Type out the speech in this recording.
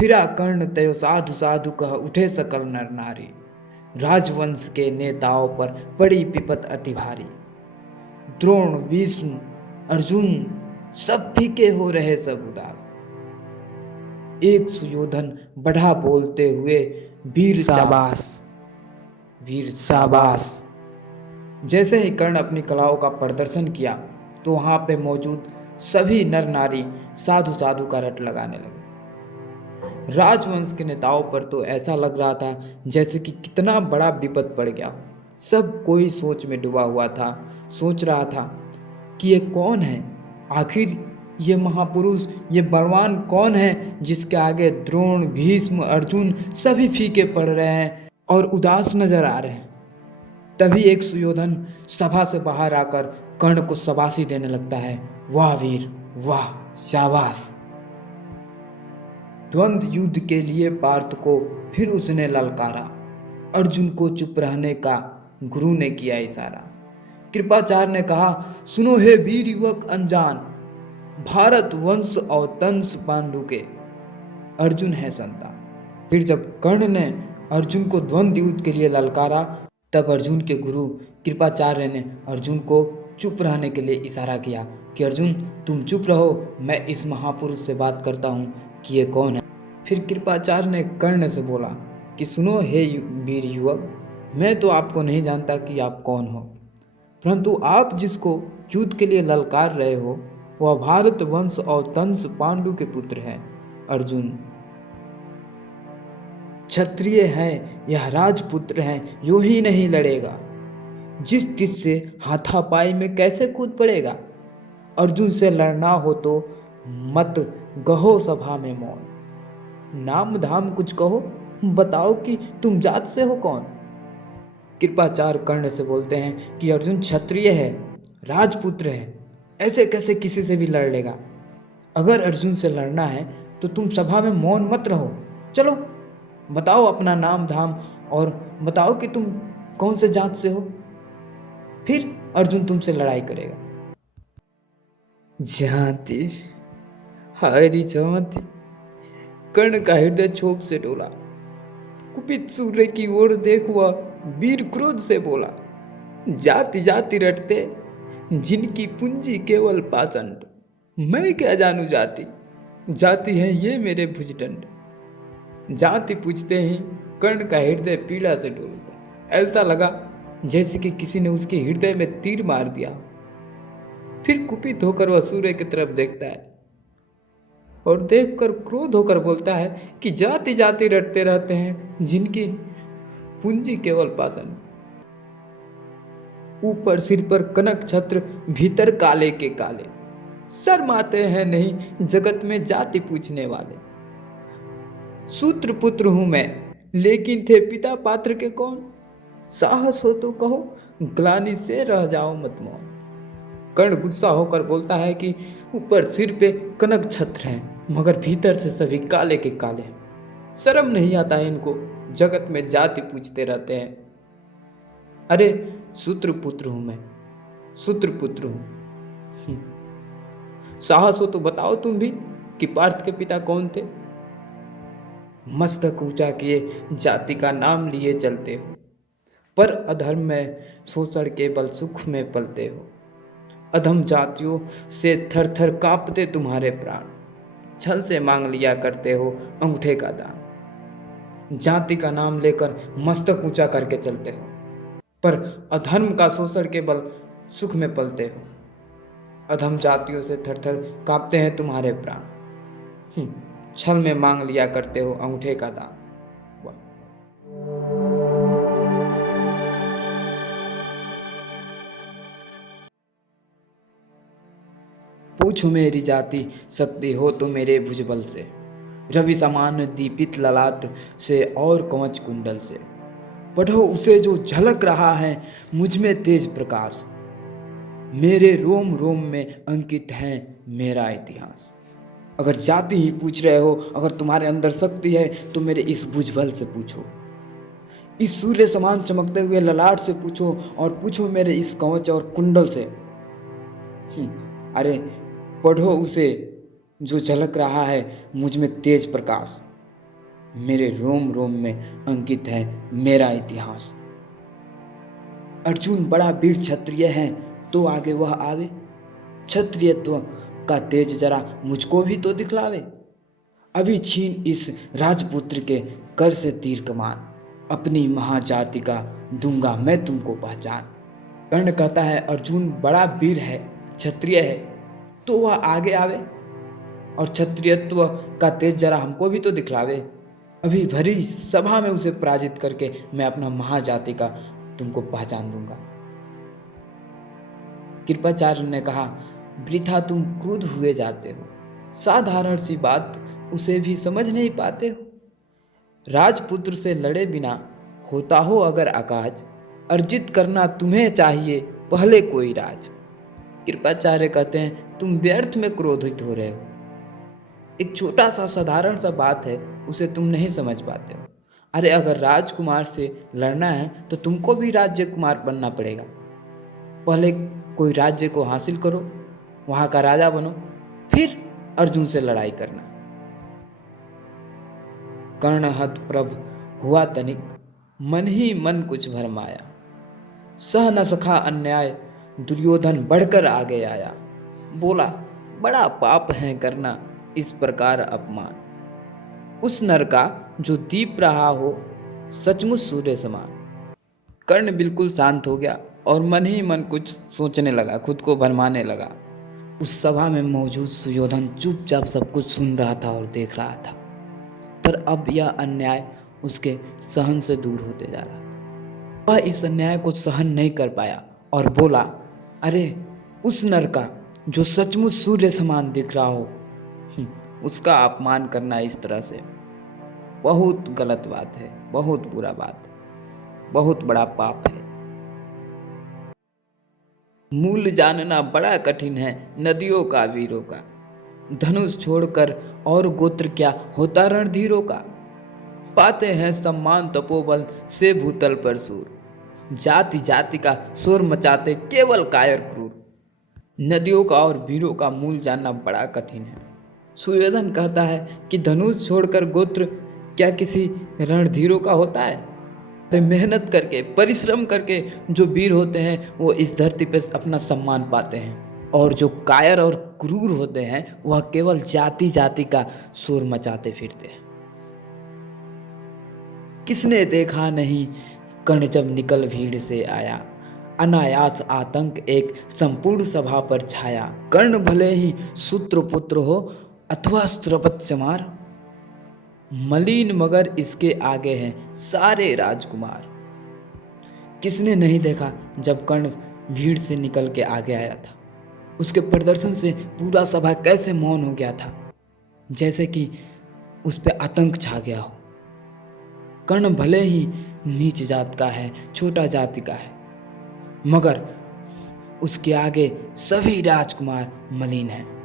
फिरा कर्ण तयो साधु साधु कह उठे सकल नर नारी। राजवंश के नेताओं पर पड़ी विपत अति भारी। द्रोण भीष्म अर्जुन सब फीके हो रहे सब उदास। एक सुयोधन बढ़ा बोलते हुए, वीर शाबाश वीर शाबाश। जैसे ही कर्ण अपनी कलाओं का प्रदर्शन किया तो वहां पे मौजूद सभी नर नारी साधु साधु का रट लगाने लगे। राजवंश के नेताओं पर तो ऐसा लग रहा था जैसे कि कितना बड़ा विपद पड़ गया हो। सब कोई सोच में डूबा हुआ था, सोच रहा था कि ये कौन है, आखिर ये महापुरुष, ये बलवान कौन है जिसके आगे द्रोण भीष्म अर्जुन सभी फीके पड़ रहे हैं और उदास नजर आ रहे हैं। तभी एक सुयोधन सभा से बाहर आकर कर्ण को शाबाशी देने लगता है। वाह वीर, वाह, शाबाश। द्वंद्व युद्ध के लिए पार्थ को फिर उसने ललकारा। अर्जुन को चुप रहने का गुरु ने किया इशारा। कृपाचार्य ने कहा, सुनो हे वीर युवक अनजान, भारत वंश और तंस पांडु के अर्जुन है संतान। फिर जब कर्ण ने अर्जुन को द्वंद्व युद्ध के लिए ललकारा, तब अर्जुन के गुरु कृपाचार्य ने अर्जुन को चुप रहने के लिए इशारा किया कि अर्जुन तुम चुप रहो, मैं इस महापुरुष से बात करता हूँ कि ये कौन है। फिर कृपाचार्य ने कर्ण से बोला कि सुनो हे वीर युवक, मैं तो आपको नहीं जानता कि आप कौन हो, परंतु आप जिसको युद्ध के लिए ललकार रहे हो वह भारत वंश और तंस पांडु के पुत्र हैं अर्जुन। क्षत्रिय है, यह राजपुत्र है, यूं ही नहीं लड़ेगा, जिस जिस से हाथापाई में कैसे कूद पड़ेगा। अर्जुन से लड़ना हो तो मत गहो सभा में मौन, नाम धाम कुछ कहो, बताओ कि तुम जात से हो कौन। कृपाचार्य कर्ण से बोलते हैं कि अर्जुन क्षत्रिय है, राजपुत्र है, ऐसे कैसे किसी से भी लड़ लेगा। अगर अर्जुन से लड़ना है तो तुम सभा में मौन मत रहो, चलो बताओ अपना नाम धाम और बताओ कि तुम कौन से जात से हो, फिर अर्जुन तुमसे लड़ाई करेगा। जाति, हरी जाति। कर्ण का हृदय क्षोभ से डोला। कुपित सूर्य की ओर देख वह वीर क्रोध से बोला, जाति जाति रटते जिनकी पूंजी केवल पाषंड, मैं क्या जानू जाति, जाति है ये मेरे भुजदंड। जाति पूछते ही कर्ण का हृदय पीड़ा से डूब गया। ऐसा लगा जैसे कि किसी ने उसके हृदय में तीर मार दिया। फिर कुपित होकर वह सूर्य की तरफ देखता है और देखकर क्रोध होकर बोलता है कि जाति जाति रटते रहते हैं जिनकी पूंजी केवल पाषाण। ऊपर सिर पर कनक छत्र, भीतर काले के काले, शर्माते हैं नहीं जगत में जाति पूछने वाले। सूत्र पुत्र हूं मैं, लेकिन थे पिता पात्र के कौन, साहस हो तो कहो, ग्लानि से रह जाओ मत मौन। कर्ण गुस्सा होकर बोलता है कि ऊपर सिर पे कनक छत्र हैं, मगर भीतर से सभी काले के काले हैं। शर्म नहीं आता है इनको, जगत में जाति पूछते रहते हैं। अरे सूत्र पुत्र हूं मैं, सूत्र पुत्र हूं। साहस हो तो बताओ तुम भी कि पार्थ के पिता कौन थे। मस्तक ऊंचा किए जाति का नाम लिए चलते हो, पर अधर्म में शोषण के बल सुख में पलते हो। अधम जातियों से थर थर कांपते तुम्हारे प्राण, छल से मांग लिया करते हो अंगूठे का दान। जाति का नाम लेकर मस्तक ऊंचा करके चलते हो, पर अधर्म का शोषण के बल सुख में पलते हो। अधम जातियों से थर थर कांपते हैं तुम्हारे प्राण, छल में मांग लिया करते हो अंगूठे का दान। पूछो मेरी जाति, शक्ति हो तो मेरे भुजबल से, रवि समान दीपित ललाट से और कवच कुंडल से। पढ़ो उसे जो झलक रहा है मुझ में तेज प्रकाश, मेरे रोम रोम में अंकित है मेरा इतिहास। अगर जाति ही पूछ रहे हो, अगर तुम्हारे अंदर शक्ति है तो मेरे इस भुजबल से पूछो, इस सूर्य समान चमकते हुए ललाट से पूछो, और पूछो मेरे इस कवच और कुंडल से। अरे पढ़ो उसे जो झलक रहा है मुझ में तेज प्रकाश, मेरे रोम रोम में अंकित है मेरा इतिहास। अर्जुन बड़ा वीर क्षत्रिय है, तो आगे वह आवे, क्षत्रियत्व का तेज जरा मुझको भी तो दिखलावे। अभी छीन इस राजपुत्र के कर से तीर कमान, अपनी महाजाति का दूंगा मैं तुमको पहचान। कर्ण कहता है अर्जुन बड़ा वीर है, क्षत्रिय है, तो वह आगे आवे और क्षत्रियत्व का तेज जरा हमको भी तो दिखलावे। अभी भरी सभा में उसे पराजित करके मैं अपना महाजाति का तुमको पहचान दूंगा। कृपाचार्य ने कहा वृथा तुम क्रुद्ध हुए जाते हो, साधारण सी बात उसे भी समझ नहीं पाते हो। राजपुत्र से लड़े बिना होता हो अगर आकाज, अर्जित करना तुम्हें चाहिए पहले कोई राज। कृपाचार्य कहते हैं तुम व्यर्थ में क्रोधित हो रहे हो, एक छोटा सा साधारण सा बात है उसे तुम नहीं समझ पाते हो। अरे अगर राजकुमार से लड़ना है तो तुमको भी राज्य कुमार बनना पड़ेगा। पहले कोई राज्य को हासिल करो, वहां का राजा बनो, फिर अर्जुन से लड़ाई करना। कर्ण हतप्रभ हुआ तनिक, मन ही मन कुछ भरमाया, सह न सखा अन्याय, दुर्योधन बढ़कर आगे आया। बोला बड़ा पाप है करना इस प्रकार अपमान, उस नर का जो दीप रहा हो सचमुच सूर्य समान। कर्ण बिल्कुल शांत हो गया और मन ही मन कुछ सोचने लगा, खुद को भरमाने लगा। उस सभा में मौजूद सुयोधन चुपचाप सब कुछ सुन रहा था और देख रहा था, पर अब यह अन्याय उसके सहन से दूर होते जा रहा था। वह इस अन्याय को सहन नहीं कर पाया और बोला अरे उस नर का जो सचमुच सूर्य समान दिख रहा हो, उसका अपमान करना इस तरह से बहुत गलत बात है, बहुत बुरा बात, बहुत बड़ा पाप है। मूल जानना बड़ा कठिन है नदियों का वीरों का, धनुष छोड़कर और गोत्र क्या होता रणधीरों का। पाते हैं सम्मान तपोबल से भूतल पर सूर, जाति जाति का शोर मचाते केवल कायर क्रूर। नदियों का और वीरों का मूल जानना बड़ा कठिन है। सुयोधन कहता है कि धनुष छोड़कर गोत्र क्या किसी रणधीरों का होता है। मेहनत करके परिश्रम करके जो वीर होते हैं वो इस धरती पर अपना सम्मान पाते हैं, और जो कायर और क्रूर होते हैं वह केवल जाति जाति का शोर मचाते फिरते हैं। किसने देखा नहीं कर्ण जब निकल भीड़ से आया, अनायास आतंक एक संपूर्ण सभा पर छाया। कर्ण भले ही सूत्र पुत्र हो अथवा स्त्रपत चमार, मलिन मगर इसके आगे हैं सारे राजकुमार। किसने नहीं देखा जब कर्ण भीड़ से निकल के आगे आया था, उसके प्रदर्शन से पूरा सभा कैसे मौन हो गया था, जैसे कि उस पे आतंक छा गया हो। कर्ण भले ही नीच जात का है, छोटा जाति का है, मगर उसके आगे सभी राजकुमार मलिन हैं।